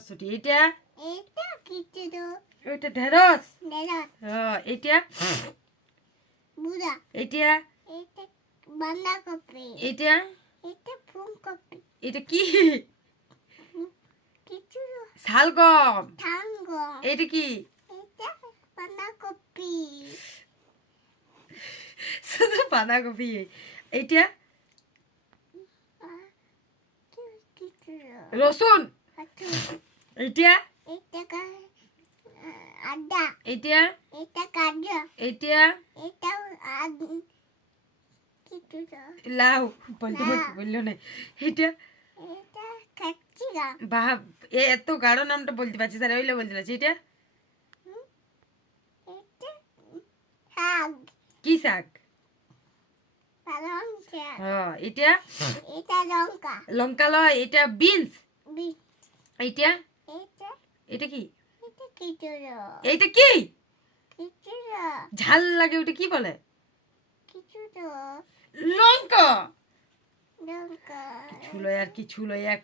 মটরশুঁটি এটা এটা কিছু তো ওইটা ঢেঁড়স ঢেঁড়স এটা বুড়া এটা এটা বাঁধাকপি এটা এটা ফুলকপি এটা কি কিছু শালগম থাঙ্গ এটা কি এটা বাঁধাকপি শুধু বাঁধাকপি এটা কিছু রসুন এটা এটা আদা এটা এটা কাজু এটা এটা কিছু লাউ বলতে বললো না এটা এটা কাচ্চিরা বাহ এত গাঢ় নামটা বলতে পারছি স্যার ওইলে বলতে পারছি এটা এটা শাক কি শাক পালং শাক এটা এটা লঙ্কা লঙ্কা লয় এটা বিনস বিট এটা এটা এটা কি এটা কিছু এইটা কি কিছু ঝাল লাগে ওটা কি বলে কিছু লঙ্কা লঙ্কা ছুলোয় আর কি ছুলোয় এক